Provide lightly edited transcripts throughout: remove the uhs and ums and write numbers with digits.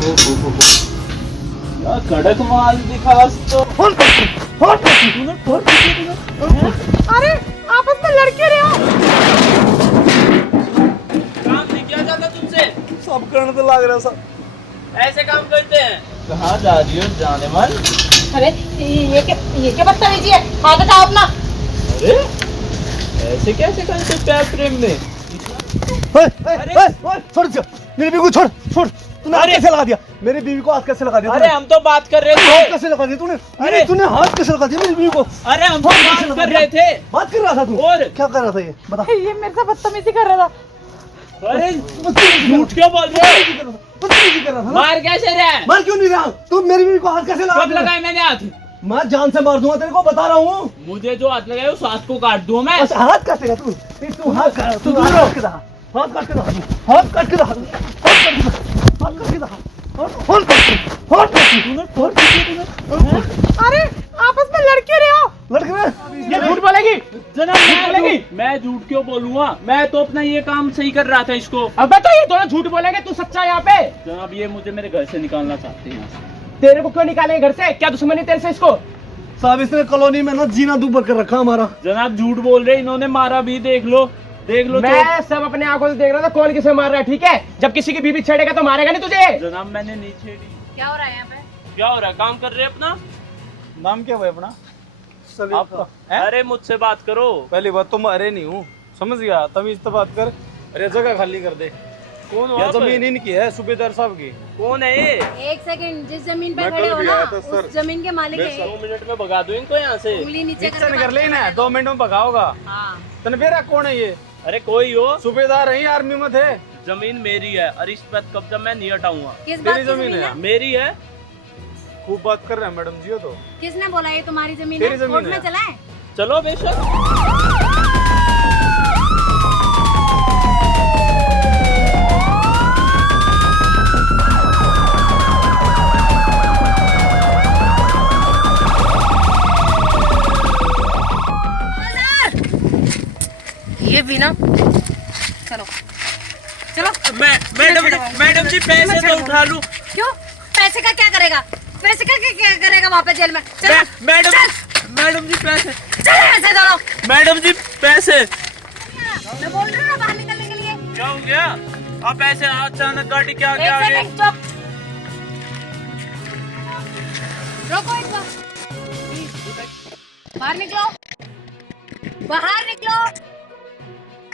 क्या कड़क माल दिखास तो। अरे आपस में लड़के रहे हो। काम नहीं किया जाता तुमसे। सब करने तो लग रहा सब। ऐसे काम करते हैं। कहाँ जा रही हो जाने मन? अरे ये क्या बदतमीजी है, हाथ हटाओ अपना। अरे ऐसे कैसे करते प्यार प्रेम में? छोड़ मेरी बीवी को, छोड़ छोड़। तूने हाथ कैसे लगा दिया मेरी बीवी को? हाथ कैसे लगा दिया? अरे हम तो बात कर रहे हाथ थे। कैसे लगा दिया तूने? अरे तूने हाथ कैसे लगा दिया मेरी बीवी को? अरे हम तो बात कर रहे थे। बात कर रहा था तू? और क्या कर रहा था ये बता? ये मेरे से बदतमीजी कर रहा था। अरे झूठ क्यों बोल रहे हो? बदतमीजी कर रहा था ना? मार कैसे रहा है? मार क्यों नहीं रहा? तू मेरी बीवी को हाथ कैसे लगा कब दिया? लगाए मैंने हाथ? मैं जान से मार दूंगा तेरे को, बता रहा हूँ। मुझे जो हाथ लगाए उस हाथ को काट दूं मैं। अच्छा हाथ काटेगा तू? तू हाथ काट, तू दूर रहो। हाथ काट के रहा, हाथ काट के रहा, हाथ काट के रहा, हाथ काट के रहा, हाथ काट के। अरे आपस में लड़के रहे हो। लड़के रहे? ये झूठ बोलेगी जनाब मैं झूठ क्यों बोलूंगा? मैं तो अपना ये काम सही कर रहा था इसको। अबे तो ये दोनों झूठ बोलेंगे, तू सच्चा है यहाँ पे। जनाब ये मुझे मेरे घर से निकालना चाहते हैं। तेरे को क्यों निकालेंगे घर से? क्या दुश्मनी तेरे से इसको? साहब इसने कॉलोनी में ना जीना दूबर कर रखा हमारा। जनाब झूठ बोल रहे, इन्होंने मारा भी। देख लो मैं सब अपने आंखों से देख रहा था कौन किसे मार रहा है। ठीक है, जब किसी की बीवी छेड़ेगा तो मारेगा नहीं तुझे। जनाब मैंने नहीं छेड़ी। क्या हो रहा है यहाँ पे? क्या हो रहा है? काम कर रहे हैं अपना। नाम क्या हुआ अपना? आपका? अरे मुझसे बात करो। पहली बात तो मैं अरे नहीं हूँ, समझ गया? तमीज तो बात कर। अरे जगह खाली कर दे। कौन हो यह आप? जमीन इनकी है, सूबेदार साहब की। कौन है ये? एक सेकंड, जिस जमीन पे मैं खड़े कल हो भी ना आया था, सर। उस जमीन के मालिक है। 2 मिनट में भगा दो इनको यहाँ से। उंगली नीचे नीचे करके कर बात लेना, कर 2 मिनट में भगाओगा। हाँ। तने बेरा कौन है ये? अरे कोई हो, सूबेदार है, आर्मी में थे। जमीन मेरी है और इस पर कब्जा मैं नहीं हटाऊंगा। किस बात तेरी की जमीन जमीन है? है? मेरी है। खूब बात कर रहे हैं मैडम जी। हो तो किसने बोला ये तुम्हारी जमीन तेरी है? जमीन कोर्ट है। में चला है? चलो बेशक। ये भी ना, चलो चलो। मैडम जी पैसे तो उठा लूं। क्यों? पैसे का क्या करेगा? पैसे का क्या करेगा वहाँ पे जेल में? चलो मैडम जी पैसे। चलो ऐसे दोनों। मैडम जी पैसे। मैं बोल रही हूँ ना बाहर निकलने के लिए। क्या हो गया? अब ऐसे अचानक गाड़ी के आगे एक आ गए। सेकंड चुप। रोको इसको। बाहर निकलो, बाहर निकलो,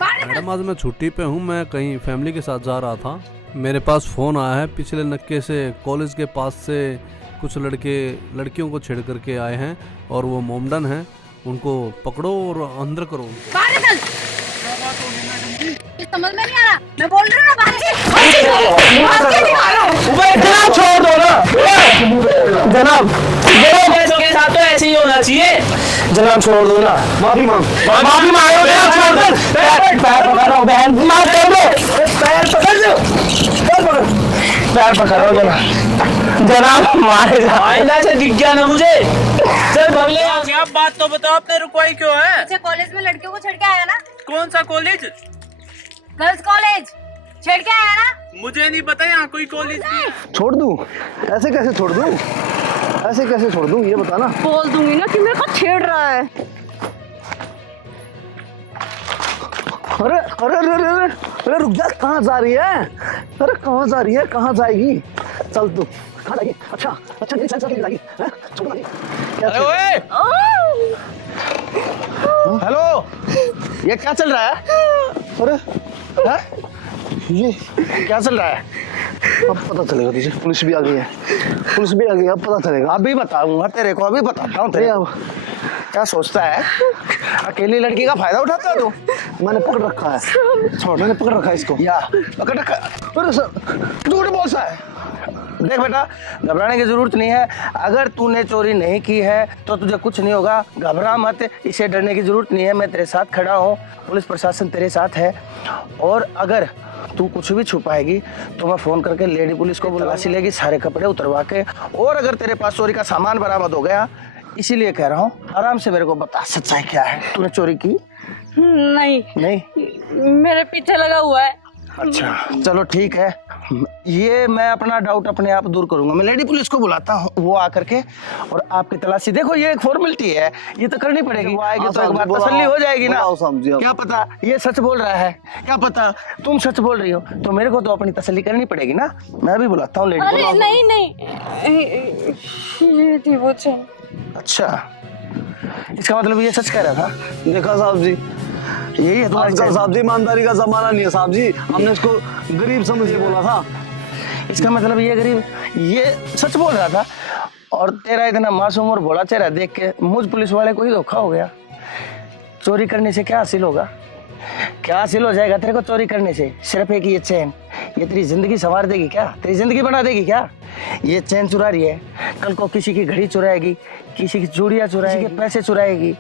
बाहर निकलो। मैडम आज मैं छुट्टी पे हूँ, मैं कहीं फैमिली के साथ जा रहा था। मेरे पास फ़ोन आया है, पिछले नक्के से कॉलेज के पास से कुछ लड़कियों को छेड़ करके आए हैं और वो मोमडन हैं। उनको पकड़ो और अंदर करो। बाहर निकल। समझ में नहीं आ रहा? मैं बोल रही हूँ ना बाहर जनाब छोड़ दो ना। जनाब पैसों के साथ तो ऐसे ही होना चाहिए। जनाब छोड़ दो ना, माफी मांग। माफी मांगो। जनाब छोड़ दो। पैर पकड़ो बहन, माफ कर दो। पैर पकड़ लो, पैर पकड़ो जनाब। जनाब मारे जा। आइंदा से दिख गया ना मुझे। सर बगले आ गया। आप बात तो बताओ, आपने रुकवाई क्यों है? अच्छा कॉलेज में लड़कियों को छेड़ के आया ना? कौन सा कॉलेज? गर्ल्स कॉलेज छेड़ के आया ना? मुझे नहीं पता यहाँ कोई कॉलेज नहीं। छोड़ दूं? ऐसे कैसे छोड़ दूं? ऐसे कैसे छोड़ दूं ये बता ना। बोल दूंगी ना कि मेरे को छेड़ रहा है। अरे अरे अरे अरे अरे रुक जा, कहाँ जा रही है? अरे कहाँ जा रही है, कहाँ जाएगी? चल तू कहाँ जाएगी? अच्छा अच्छा नहीं, चल चल जाएगी। चल अरे ओए, हेलो, ये क्या चल रहा है? अरे हैं? ये क्या चल रहा है? अब पता चलेगा तुझे, पुलिस भी आ गई है। पुलिस भी आ गई, अब पता चलेगा। अभी बताऊंगा तेरे को, अभी बताता हूँ तेरे अरे को। अब क्या सोचता है? अकेली लड़की का फायदा उठाता है तू? मैंने पकड़ रखा है। छोड़, मैंने पकड़ रखा है इसको। या पकड़ रखा। अरे सर झूठ बोलता है। देख बेटा, घबराने की जरूरत नहीं है। अगर तूने चोरी नहीं की है तो तुझे कुछ नहीं होगा, घबरा मत। इसे डरने की जरूरत नहीं है, मैं तेरे साथ खड़ा हूँ, पुलिस प्रशासन तेरे साथ है। और अगर तू कुछ भी छुपाएगी तो मैं फोन करके लेडी पुलिस को तलाशी लेगी, सारे कपड़े उतरवा के। और अगर तेरे पास चोरी का सामान बरामद हो गया, इसीलिए कह रहा हूँ, आराम से मेरे को बता सच्चाई क्या है। तूने चोरी की? नहीं, नहीं? मेरे पीछे लगा हुआ है। अच्छा चलो ठीक है, ये मैं अपना डाउट अपने आप दूर करूंगा। मैं लेडी पुलिस को बुलाता हूँ, वो आकर के और आपकी तलाशी। देखो ये एक फॉर्मेलिटी है, ये तो करनी पड़ेगी। वो आएगी तो एक बार तसल्ली हो जाएगी ना। क्या पता ये सच बोल रहा है, क्या पता तुम सच बोल रही हो, तो मेरे को तो अपनी तसल्ली करनी पड़ेगी ना। मैं भी बुलाता हूँ लेडी। अरे नहीं ये थी वो चेन। अच्छा, इसका मतलब ये सच कह रहा था। देखा साहब जी, यही है तुम्हारी आजकल साहब जी ईमानदारी का जमाना नहीं है साहब जी, हमने इसको गरीब समझ के बोला था। इसका मतलब ये गरीब ये सच बोल रहा था, और तेरा इतना मासूम और भोला चेहरा देख के मुझ पुलिस वाले को ही धोखा हो गया। चोरी करने से क्या हासिल होगा, क्या हासिल हो जाएगा तेरे को चोरी करने से? सिर्फ एक ये चैन, ये तेरी जिंदगी संवार देगी क्या, तेरी जिंदगी बना देगी क्या? ये चैन चुरा रही है, कल को किसी की घड़ी चुराएगी, किसी की चूड़ियाँ चुराएगी, किसी के पैसे चुराएगी।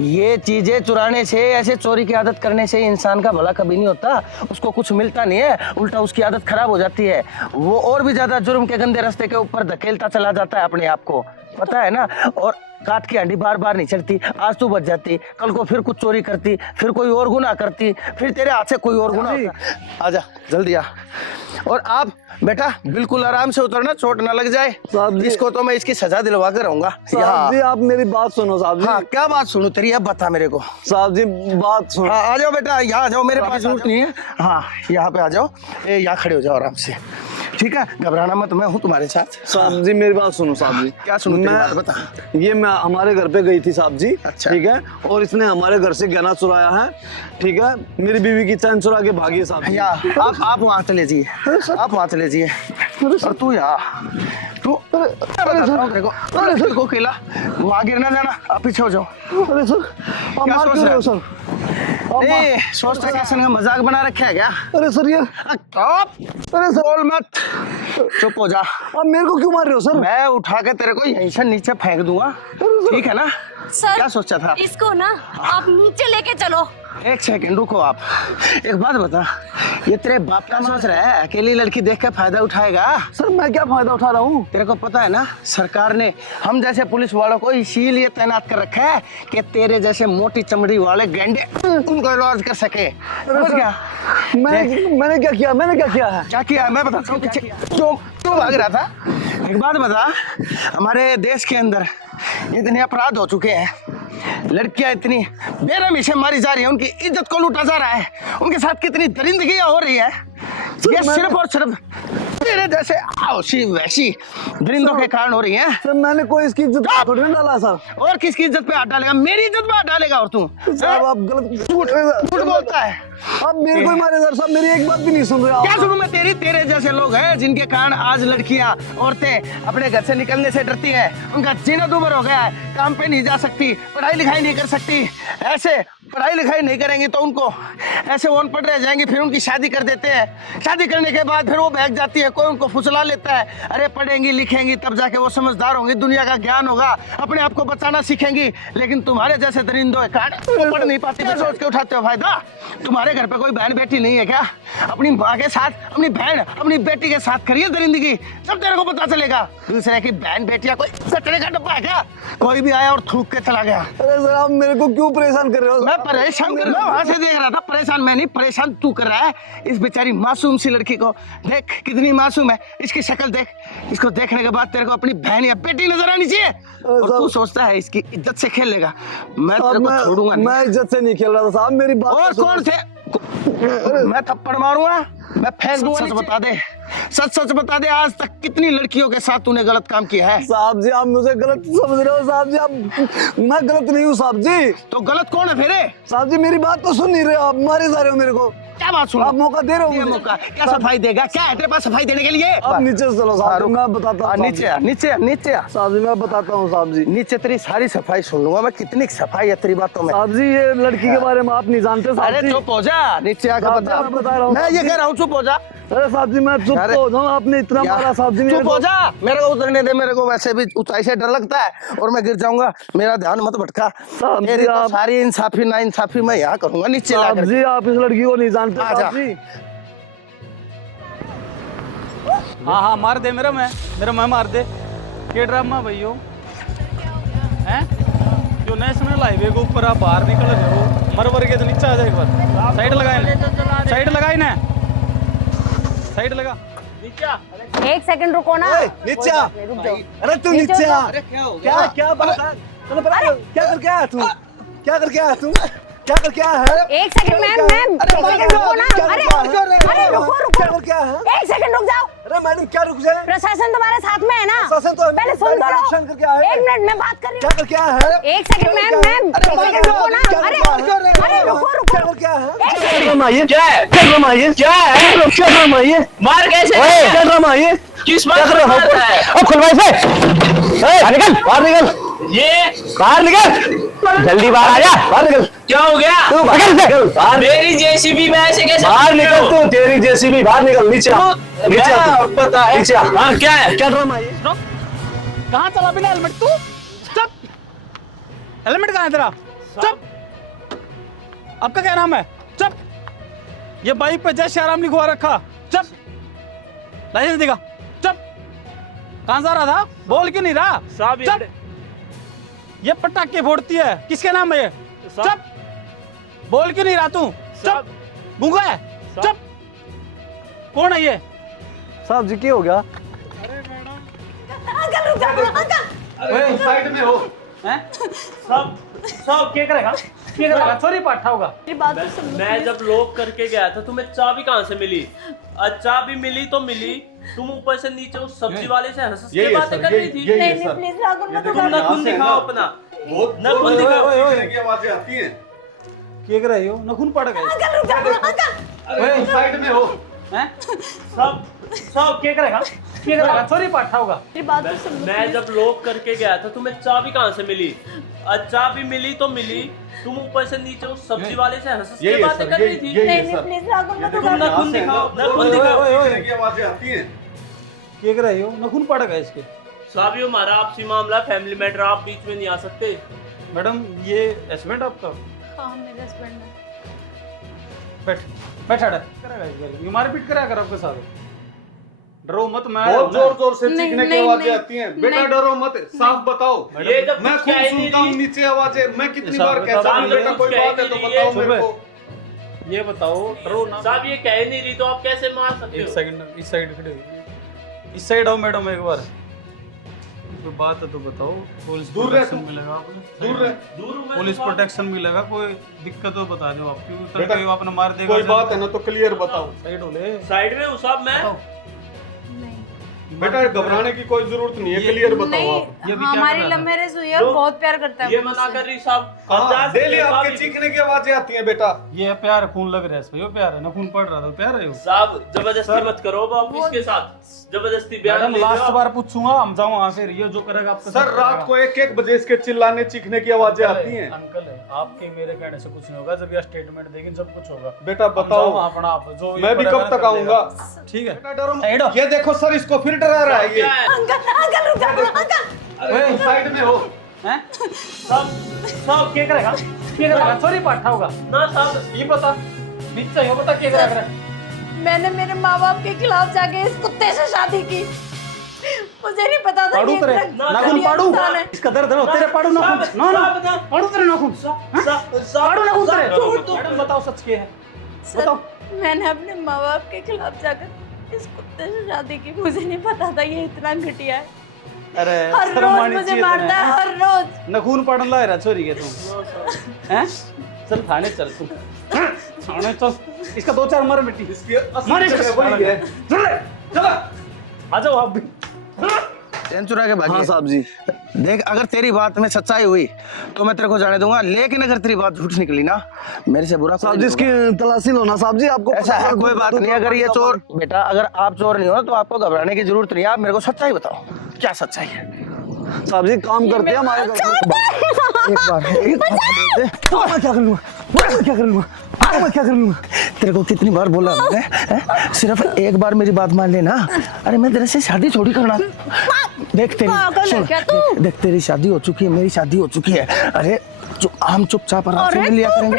ये चीजें चुराने से, ऐसे चोरी की आदत करने से इंसान का भला कभी नहीं होता, उसको कुछ मिलता नहीं है, उल्टा उसकी आदत खराब हो जाती है। वो और भी ज्यादा जुर्म के गंदे रास्ते के ऊपर धकेलता चला जाता है अपने आप को, पता है ना। और काट की हंडी बार बार नहीं चढ़ती, आज तू बच जाती, कल को फिर कुछ चोरी करती, फिर कोई और गुनाह करती, फिर तेरे हाथ से कोई और गुनाह होता। आजा जल्दी आ। और आप बेटा बिल्कुल आराम से उतरना, चोट ना लग जाए। इसको तो मैं इसकी सजा दिलवा कर रहूंगा। साहब जी आप मेरी बात सुनो साहब जी। हाँ क्या बात सुनूं तेरी, अब बता मेरे को। साहब जी बात सुनो। हाँ आ जाओ बेटा, यहाँ आ जाओ, मेरे पास जरूरत नहीं है। हाँ यहाँ पे आ जाओ, यहाँ खड़े हो जाओ आराम से, ठीक है? घबराना मत, मैं हूँ तुम्हारे साथ। साहब जी मेरी बात सुनो साहब जी। क्या सुनूं तेरी बात, बता। ये मैं हमारे घर पे गई थी साहब जी, अच्छा। ठीक है, और इसने हमारे घर से गहना चुराया है, ठीक है, मेरी बीवी की चैन चुरा के भागी है साहब जी। आप वहाँ चले जाइए, आप वहाँ चले जाइए, और तू यहाँ तू तेरे को अकेला वहाँ गिरना जाना, आप पीछे हो जाओ। अरे सर आप क्या मार सोच क्यों रहे रहे हो? हो सर? नहीं सोचता कैसे का मजाक बना रखा है क्या? अरे सर ये अरे बोल मत, चुप हो जा। आप मेरे को क्यों मार रहे हो सर? मैं उठा के तेरे को यहीं से नीचे फेंक दूंगा, ठीक है ना? सर क्या सोचा था? इसको ना आप नीचे लेके चलो। एक सेकंड रुको आप, एक बात बता, ये तेरे बाप का सोच रहा है अकेली लड़की देख के फायदा उठाएगा? सर मैं क्या फायदा उठा रहा हूँ? तेरे को पता है ना, सरकार ने हम जैसे पुलिस वालों को इसीलिए तैनात कर रखा है कि तेरे जैसे मोटी चमड़ी वाले गेंडे उनको इलाज कर सके। समझ गया? मैंने क्या किया, मैंने क्या किया है? क्या किया मैं बताता हूँ। क्यों भाग रहा था? एक बात बता, हमारे देश के अंदर इतने अपराध हो चुके हैं, लड़कियां इतनी बेरहमी से मारी जा रही है, उनकी इज्जत को लूटा जा रहा है, उनके साथ कितनी दरिंदगियां हो रही है, ये सिर्फ और सिर्फ तेरे जैसे आओशी वैसी दरिंदों के कारण हो रही है। सर मैंने कोई इसकी इज्जत थोड़ी ना डाला सर। और किसकी इज्जत पे हाथ डालेगा? मेरी इज्जत पे हाथ डालेगा। और तू साहब आप गलत झूठ बोलता है। आप मेरे को ही मारे सर, साहब मेरी एक बात भी नहीं सुन रहे आप। क्या सुनूं मैं तेरी? तेरे जैसे लोग हैं जिनके कारण आज लड़कियां, औरतें अपने घर से निकलने से डरती है, उनका जीना दूभर हो गया है, काम पे नहीं जा सकती, पढ़ाई लिखाई नहीं कर सकती। ऐसे पढ़ाई लिखाई नहीं करेंगे तो उनको ऐसे अनपढ़ रह जाएंगे, फिर उनकी शादी कर देते हैं। शादी करने के बाद फिर वो भाग जाती है, कोई उनको फुसला लेता है। अरे पढ़ेंगी लिखेंगी तब जाके वो समझदार होंगी, दुनिया का ज्ञान होगा, अपने आप को बचाना सीखेंगी। लेकिन तुम्हारे जैसे दरिंदों के कारण पढ़ नहीं पाती, क्या सोच के उठाते हो फायदा? तुम्हारे घर पे कोई बहन बेटी नहीं है क्या? अपनी माँ के साथ, अपनी बहन, अपनी बेटी के साथ करिए दरिंदगी, तब तेरे को पता चलेगा। दूसरे की बहन बेटियां कोई कचरे का डब्बा है क्या? कोई भी आया और थूक के चला गया। अरे सर आप मेरे को क्यों परेशान कर रहे हो? मैं परेशान कर रहा हूँ, वहां से देख रहा था। परेशान मैं नहीं, परेशान तू कर रहा है। इस बेचारी मासूम सी लड़की को देख, कितनी मासूम है, इसकी शक्ल देख, इसको देखने के बाद तेरे को अपनी बहन या बेटी नजर आनी चाहिए, और तू सोचता है इसकी इज्जत से खेलेगा। मैं तेरे को छोड़ूंगा नहीं। मैं इज्जत से नहीं खेल रहा था साहब, मेरी बात और कौन थे? मैं थप्पड़ मारूंगा, मैं फेंक दूंगा। सच बता दे, सच बता दे, आज तक कितनी लड़कियों के साथ तूने गलत काम किया है? साहब जी आप मुझे गलत समझ रहे हो साहब जी, आप मैं गलत नहीं हूँ साहब जी। तो गलत कौन है फिर? साहब जी मेरी बात तो सुन नहीं रहे हो आप, मारे जा रहे हो मेरे को। क्या बात सुन? आप मौका दे रहे हो ये मुझे। मौका क्या सफाई देगा? क्या है तेरे पास सफाई देने के लिए? आप नीचे से चलो साहब जी, मैं बताता हूँ। नीचे नीचे नीचे साहब जी मैं बताता हूँ साहब जी। नीचे तेरी सारी सफाई सुन लूंगा मैं, कितनी सफाई है तेरी बातों में। साहब जी ये लड़की के बारे में आप नहीं जानते साहब अरे जी। चुप हो जा, नीचे आकर बता। मैं बता रहा हूँ। मैं ये कह रहा हूँ चुप हो जा। अरे साहब जी मैं चुप तो हो जाऊँ, आपने इतना मारा साहब जी। चुप हो जा, मेरे को उतरने दे, मेरे को वैसे भी ऊंचाई से डर लगता है और मैं गिर जाऊंगा, मेरा ध्यान मत भटका। मेरी तो सारी इंसाफी ना इंसाफी मैं यहाँ करूंगा नीचे साहब लाकर। जी आप इस लड़की को नहीं जानते साहब जी। हाँ हाँ मार दे मेरा मैं मार दे। के ड्रामा भैया हैं जो नेशनल हाईवे के ऊपर आप बाहर निकल रहे हो, मरवर के तो नीचे आ जाए एक बार। साइड लगाए ना, साइड लगाई ना, साइड लगा। एक सेकंड रुको ना। नीचे आ। रुक जाओ। अरे तू नीचे आ। क्या क्या बात है? चलो क्या करके आया तू? क्या करके आया तू? क्या करके आया है? एक सेकंड मैम रुको ना। अरे रुको क्या करके आया है? एक सेकंड रुक जाओ। अरे मैडम क्या रुक जाए? प्रशासन तुम्हारे साथ में है ना? प्रशासन तो है। पहले सुन तो एक्शन करके आया लो। है। एक मिनट मैं बात कर रही क्या हूँ। करके आया है? एक सेकंड मैम रुको ना। अरे रुको क्या करके आया है? एक सेकंड। ड्रामा ये क्या है? क्या ड्रामा ये क्या है? क्या ड्रामा ये? मार कैसे? क्या ड्रामा ये? किस क्या बात कर रहा करता है? है? अब खुलवा इसे। बाहर निकल ये बाहर निकल जल्दी बाहर आ जा। बाहर निकल। क्या हो गया? तू बाहर निकल। बाहर मेरी जेसीबी में ऐसे कैसे? बाहर निकल तू। तेरी जेसीबी बाहर निकल। नीचे आ। नीचे आ तू। पता है। नीचे आ। हाँ क्या है? क्या ड्रामा ये? कहाँ चला बिना हेलमेट तू? चुप। हेलमेट कहाँ है तेरा? चुप। आपका क्या नाम है? चुप। ये बाइक पे जय श्याराम लिखवा रखा। चुप। लाइसेंस दिखा। चुप। कहाँ जा रहा था? बोल क्यों नहीं रहा? चुप। ये पटाखे फोड़ती है, किसके नाम है ये? चुप। बोल क्यों नहीं रहा तू? चुप। गूंगा है? चुप। कौन है ये? साहब जी क्या हो गया? अंकल रुक जाओ अंकल। साइड में हो हैं? सब क्या करेगा? क्या करेगा? चोरी पाठा होगा। मेरी बात तो सुन लो मैं please। जब लॉक करके गया था तुम्हें चाबी कहाँ से मिली? चाबी मिली तो मिली, तुम ऊपर से नीचे उस सब्जी वाले से हंस के बातें कर रही थी। नहीं प्लीज राहुल मत तुम नखून दिखाओ अपना, नखून दिखाओ। क्या कर रहे हो? नखून पड़ गए। अंकल रुक जाओ अंकल। साइड में हो हैं? सब क्या करेगा? क्या करेगा? चोरी पाठा होगा। मेरी बात तो सुन लो मैं please। जब लॉक करके गया था तुम्हें चाबी कहाँ से मिली? चाबी मिली तो मिली, तुम ऊपर से नीचे उस सब्जी वाले से हंस के बातें कर रही थी। नहीं प्लीज राहुल मत तुम नखून दिखाओ, नखून दिखाओ। क्या कर रहे हो? नखून पड़ गए इसके। साहब ये हमारा आपसी मामला, फैमिली मैटर, आप बीच में नहीं आ सकते। मैडम ये हस्बैंड आपका? हाँ मेरे हस्बैंड है। बैठ हट करेगा इस बार। ये मारपीट करा कर आपके साथ। डरो मत। मैं बहुत जोर जोर से नहीं, चीखने की नहीं, आवाजें नहीं, आती हैं। बेटा नहीं। डरो मत, साफ बताओ। ये जब मैं कुछ खूब कह ही नहीं सुनता हूँ रही। नीचे आवाजें। मैं कितनी साहब बार बताओ, कहता हूँ ये बेटा कुछ कोई कह बात है ही तो नहीं बताओ रही मेरे है। को। ये बताओ डरो ना। साहब ये कह नहीं रही तो आप कैसे मार सकते एक हो? सेकंड इस साइड खड़े हो। इस साइड आओ मैडम एक बार। कोई बात है तो बताओ। पुलिस दूर रह प्रोटेक्शन तू। मिलेगा आपने? दूर रह। दूर हूँ मैं पुलिस तो। प्रोटेक्शन मिलेगा। कोई दिक्कत हो बता दो आपकी। उतर बेटा, के आपने मार देगा। कोई बात है ना तो क्लियर बताओ। साइड हो ले। साइड में हूँ साहब मैं। बेटा घबराने की कोई जरूरत नहीं है, क्लियर बताओ आप। ये भी क्या हमारी कर रहा लव है? मैरिज हुई है और बहुत प्यार करता है ये वो मना मुझसे। कर रही साहब। हाँ, डेली साहब आपके चीखने की आवाजें आती हैं बेटा। ये प्यार खून लग रहा है इसमें। ये प्यार है ना? खून पड़ रहा था। प्यार है वो। साहब जबरदस्ती मत करो आप इसके साथ। जबरदस्ती बयान मैडम ले लो लास्ट आप। बार पूछूंगा। हम जाओ वहाँ से। ये जो करेगा आपके साथ सर रात को 1-1 बजे इसके चिल्लाने चीखने की आवाजें आती हैं। अंकल है आपके मेरे कहने से कुछ नहीं होगा। जब ये स्टेटमेंट देंगे जब कुछ होगा। बेटा हम जाओ बताओ, वहाँ अपना आप जो मैं भी कब तक आऊंगा? ठीक है। बेटा डरो साइड हो। मत। ये देखो सर, इसको फिर डरा रहा है ये। क्या है? अंकल रुक जाओ अंकल। अरे साइड में हो। हैं? सब क्या करेगा? क्या करेगा? सॉरी पाठा होगा ना साहब ये पता नीचे हो। बता क्या करेगा? मैंने मेरे माँ बाप के खिलाफ जाके इस कुत्ते से शादी की। मुझे नहीं पता था पाड़ू ये तेरे इतना नाखून घटिया पाड़ू। इंसान है। इसका दर्द है तेरे। पाड़ू नाखून। नो नो पाड़ू तेरे नाखून। पाड़ू नाखून तेरे। मैडम बताओ सच क्या है? बताओ। मैंने अपने माँ बाप के खिलाफ जाकर इस कुत्ते से शादी की। मुझे नहीं पता था ये इतना घटिया है। अरे हर शर्म रोज आनी मुझे चाहिए मारता है, तुम्हें। हर रोज। नखून पड़न ला रहा छोरी के तुम हैं? चल थाने चल तू। थाने चल। इसका 2-4 मर मिट्टी। मार इसका। वही है। चल आ जाओ आप भी। चैन चुरा के भागी हाँ है। साहब जी। देख अगर तेरी बात में सच्चाई हुई तो मैं तेरे को जाने दूंगा, लेकिन अगर तेरी बात झूठ निकली ना मेरे से बुरा साहब जी इसकी तलाशी लो ना साहब जी। आपको ऐसा है कोई बात नहीं। अगर ये चोर बेटा अगर आप चोर नहीं हो तो आपको घबराने की जरूरत नहीं है। आप मेरे को सच्चाई बताओ, क्या सच्चाई है? साहब जी काम करते हैं हमारे घर में। एक बार मैं क्या कर लूंगा? मैं क्या कर लूंगा? मैं क्या कर लूंगा? तेरे को कितनी बार बोला मैंने हैं? सिर्फ एक बार मेरी बात मान लेना। अरे मैं तेरे से शादी थोड़ी करना। देख तेरी सुन, देख तेरी शादी हो चुकी है, मेरी शादी हो चुकी है। अरे हम चुपचाप आराम से मिल लिया करेंगे।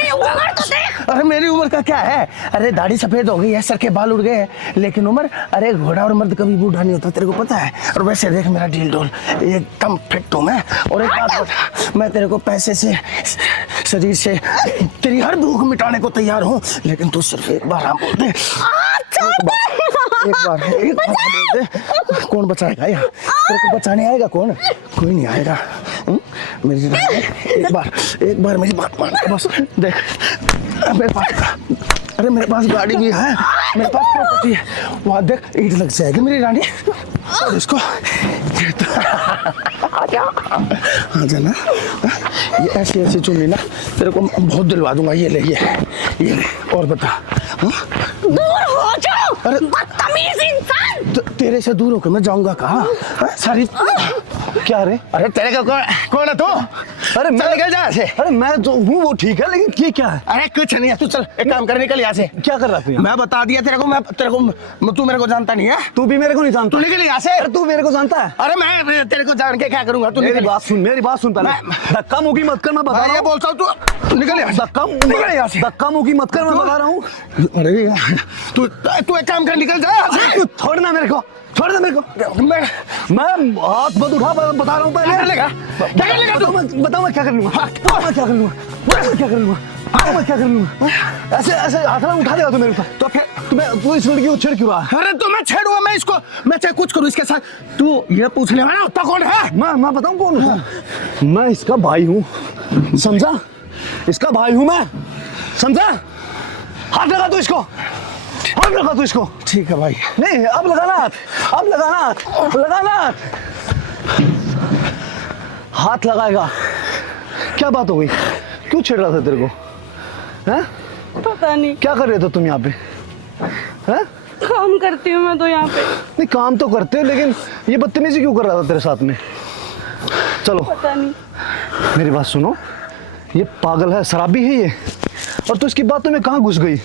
अरे मेरी उम्र का क्या है? अरे दाढ़ी सफेद हो गई है, सर के बाल उड़ गए हैं, लेकिन उम्र अरे घोड़ा और मर्द कभी बूढ़ा नहीं होता, तेरे को पता है। और वैसे देख मेरा ढील ढोल एकदम फिट हूँ मैं। और एक बात बता, मैं तेरे को पैसे से शरीर से तेरी हर भूख मिटाने को तैयार हूँ, लेकिन तू सिर्फ एक बार हाँ बोल दे। एक बार बोल दे, कौन बचाएगा यार? तेरे को बचाने आएगा कौन? कोई नहीं आएगा। मेरी एक बार मेरी बात मान, बस देख मेरे पास, अरे मेरे पास गाड़ी भी है, मेरे पास प्रॉपर्टी है, वहाँ देख ईंट लग जाएगी मेरी रानी, और इसको आ जाना। ये ऐसी ऐसी चुन्नी ना तेरे को बहुत दिलवा दूंगा। ये ले और बता। दूर हो जाओ, अरे बदतमीज इंसान। तेरे से दूर होकर मैं जाऊंगा कहाँ? सारी क्या रे? अरे तेरे का कौन है तू? अरे मैं निकल जा ऐसे। अरे मैं तो हूँ, वो ठीक है, लेकिन ये क्या है? अरे कुछ नहीं है, तू चल एक काम कर, निकल यहाँ से। क्या कर रहा तू? मैं बता दिया तेरे को, तू मेरे को जानता नहीं है। तू भी मेरे को नहीं जानता। तू निकल यहाँ से। अरे तू मेरे को जानता है? अरे मैं तेरे को जान के क्या करूंगा? तू मेरी बात सुन पहले। धक्का मुक्की मत कर, मैं बता रहा हूँ। बोलता हूँ तू निकल यहाँ से। निकल यहाँ से। धक्का मुक्की मत कर, मैं बता रहा हूँ। अरे तू एक काम कर, निकल जा। छोड़ना मेरे को, छोड़ दे मेरे को। मैं हाथ मत उठा, बता रहा हूँ पहले। बताओ मैं क्या कर लूँगा, क्या कर लूँगा? ऐसे हाथ ना उठा देगा तू मेरे ऊपर, तो फिर तू इस लड़की को छेड़ क्यों रहा है? अरे तो मैं छेड़ूंगा, मैं इसको, मैं चाहे कुछ करूँ इसके साथ। तू ये पूछने वाला होता कौन है? मैं बताऊँ कौन हूँ? मैं इसका भाई हूँ, समझा? इसका भाई हूँ मैं, समझा? हाथ लगा तू इसको, हाथ लगा तू इसको। ठीक है भाई। नहीं अब लगाना हाथ, अब लगाना हाथ। हाथ लगाएगा। क्या बात हो गई? क्यों छेड़ रहा था तेरे को? हैं? पता नहीं क्या कर रहे थे तुम यहाँ पे? हैं? काम करती हूँ मैं तो यहाँ पे। नहीं काम तो करते हो, लेकिन ये बदतमीजी क्यों कर रहा था तेरे साथ में? चलो पता नहीं। मेरी बात सुनो, ये पागल है, शराबी है ये, और तू इसकी बातों में कहाँ घुस गई?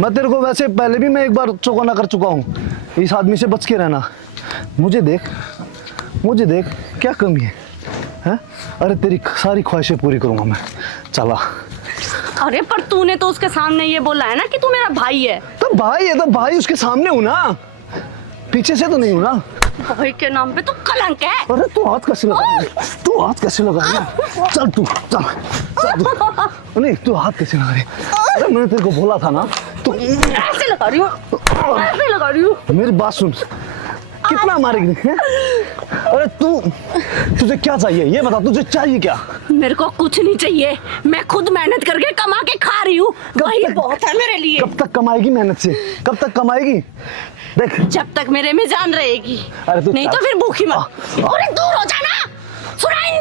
मैं तेरे को वैसे पहले भी मैं एक बार चौकाना कर चुका हूँ, इस आदमी से बच के रहना। मुझे देख क्या कमी है? हैं? अरे तेरी सारी ख्वाहिशें पूरी करूँगा मैं, चला। अरे पर तूने तो उसके सामने ये बोला है ना कि तू मेरा भाई है। तो भाई है तो भाई उसके सामने हूँ ना, पीछे से तो नहीं हूँ ना। भाई के नाम पे तो कलंक है। अरे तू हाथ कैसे लगा? चल तू नहीं, तू हाथ कैसे लगा रही? अरे मैंने तेरे को बोला था ना, तू ऐसे लगा रही हूँ। मेरी बात सुन, कितना मारेगी? अरे तुझे क्या चाहिए ये बता, तुझे चाहिए क्या? मेरे को कुछ नहीं चाहिए, मैं खुद मेहनत करके कमा के खा रही हूँ, वही बहुत है मेरे लिए। कब तक कमाएगी मेहनत से? कब तक कमाएगी? देख जब तक मेरे में जान रहेगी। अरे नहीं तो फिर भूखी मर। अरे दूर हो जाना, सुनाई नहीं